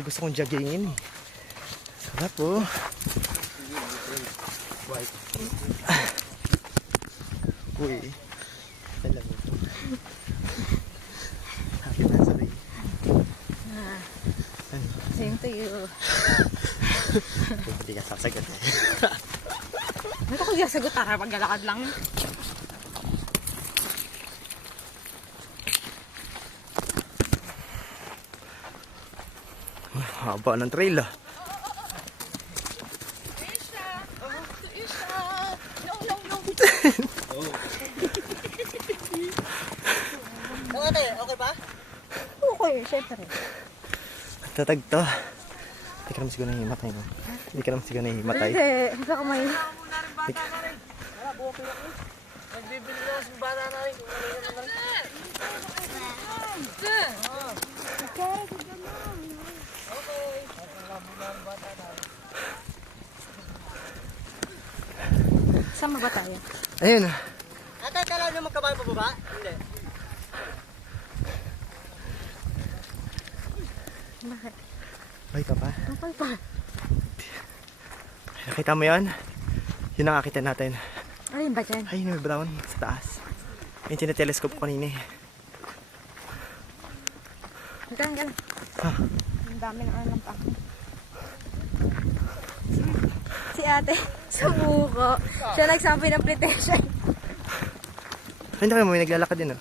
Ito gusto kong joggingin eh. Sarap po. Uy. Alam mo ito. Happy birthday. Ano? Same to you. Hindi ka sasagot eh. Ito ko sasagot para paglalakad lang. Haba ng trail ah. Okay ba? Okay, syempre. Tatag to. Hindi ka naman siguro nahihimatay no? Hindi ka naman siguro nahihimatay. Hindi, hindi ka may... Nagbibili na sa bata na rin. Saan ba tayo? Ayun. Ate, kailangan nyo magkabayo pa baba? Hindi. Bakit? Ay ka pa. Okay pa. Nakita mo yan? Yun ang nakakita natin. Ayun ba dyan? Ay, may brown sa taas. Yung tinatelescope ko kanina eh. Hanggang, hanggang. Ha? Ang dami ng alam pa. Si ate, sumuko. Siya nagsabi ng petition. Ay, hindi kayo mo, may naglalakad din oh.